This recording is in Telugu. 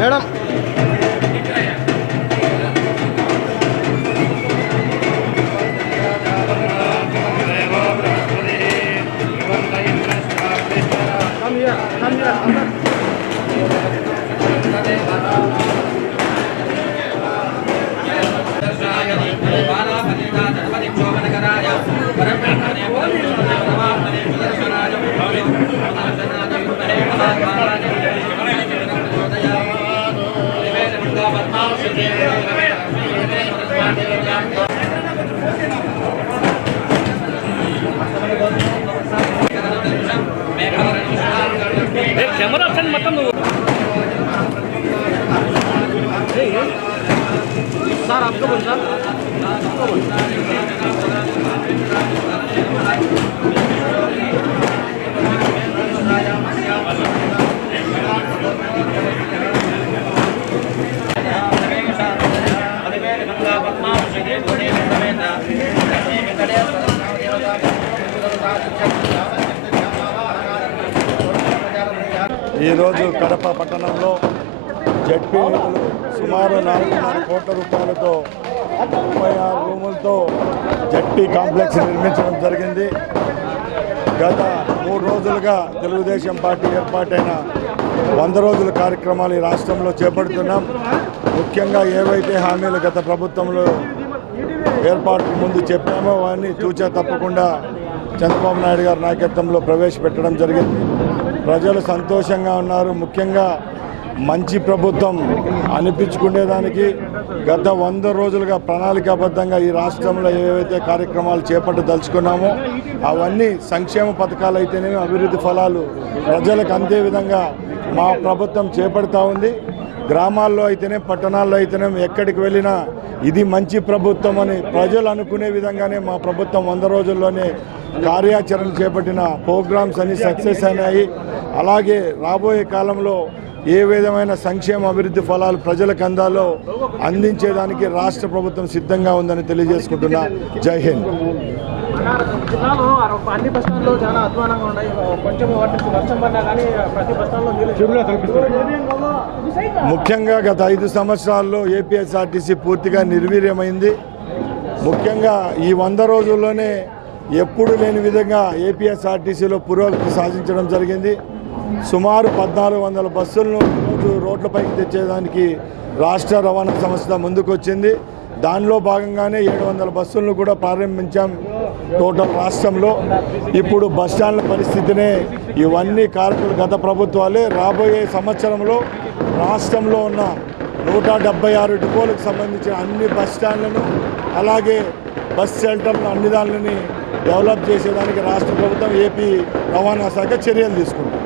మేడం कैमरा मतलब सर आपको बोल सर ఈ రోజు కడప పట్టణంలో జెడ్పీ సుమారు 4.5 కోట్ల రూపాయలతో 36 రూములతో జెడ్పీ కాంప్లెక్స్ నిర్మించడం జరిగింది. గత 3 రోజులుగా తెలుగుదేశం పార్టీ ఏర్పాటైన 100 రోజుల కార్యక్రమాలు ఈ రాష్ట్రంలో చేపడుతున్నాం. ముఖ్యంగా ఏవైతే హామీలు గత ప్రభుత్వంలో ఏర్పాటుకు ముందు చెప్పామో అవన్నీ తూచా తప్పకుండా చంద్రబాబు నాయుడు గారి నాయకత్వంలో ప్రవేశపెట్టడం జరిగింది. ప్రజలు సంతోషంగా ఉన్నారు. ముఖ్యంగా మంచి ప్రభుత్వం అనిపించుకునేదానికి గత 100 రోజులుగా ప్రణాళికాబద్ధంగా ఈ రాష్ట్రంలో ఏవైతే కార్యక్రమాలు చేపట్టదలుచుకున్నామో అవన్నీ సంక్షేమ పథకాలు అయితేనేమి అభివృద్ధి ఫలాలు ప్రజలకు అందే విధంగా మా ప్రభుత్వం చేపడతా ఉంది. గ్రామాల్లో అయితేనే పట్టణాల్లో అయితేనే ఎక్కడికి వెళ్ళినా ఇది మంచి ప్రభుత్వం అని ప్రజలు అనుకునే విధంగానే మా ప్రభుత్వం 100 రోజుల్లోనే కార్యాచరణ చేపట్టిన ప్రోగ్రామ్స్ అన్ని సక్సెస్ అయినాయి. అలాగే రాబోయే కాలంలో ఏ విధమైన సంక్షేమ అభివృద్ధి ఫలాలు ప్రజలకు అందాలో అందించేదానికి రాష్ట్ర ప్రభుత్వం సిద్ధంగా ఉందని తెలియజేసుకుంటున్నా. జై హింద్. జిల్లాలో అన్ని బస్ స్టాండ్లు చాలా అధ్వానంగా ఉన్నాయి. కొంచెం వర్షం పడినా కానీ ప్రతి బస్ స్టాండ్లో ముఖ్యంగా గత 5 సంవత్సరాల్లో ఏపీఎస్ఆర్టీసీ పూర్తిగా నిర్వీర్యమైంది. ముఖ్యంగా ఈ 100 రోజుల్లోనే ఎప్పుడు లేని విధంగా ఏపీఎస్ఆర్టీసీలో పురోగతి సాధించడం జరిగింది. సుమారు 1400 బస్సులను రోజు రోడ్లపైకి తెచ్చేదానికి రాష్ట్ర రవాణా సంస్థ ముందుకొచ్చింది. దానిలో భాగంగానే 700 బస్సులను కూడా ప్రారంభించాం టోటల్ రాష్ట్రంలో. ఇప్పుడు బస్టాండ్ల పరిస్థితినే ఇవన్నీ కారకులు గత ప్రభుత్వాలే. రాబోయే సంవత్సరంలో రాష్ట్రంలో ఉన్న 176 డిపోలకు సంబంధించిన అన్ని బస్ స్టాండ్లను అలాగే బస్ షెల్టర్లను అన్ని దానిని డెవలప్ చేసేదానికి రాష్ట్ర ప్రభుత్వం ఏపీ రవాణా శాఖ చర్యలు తీసుకుంటుంది.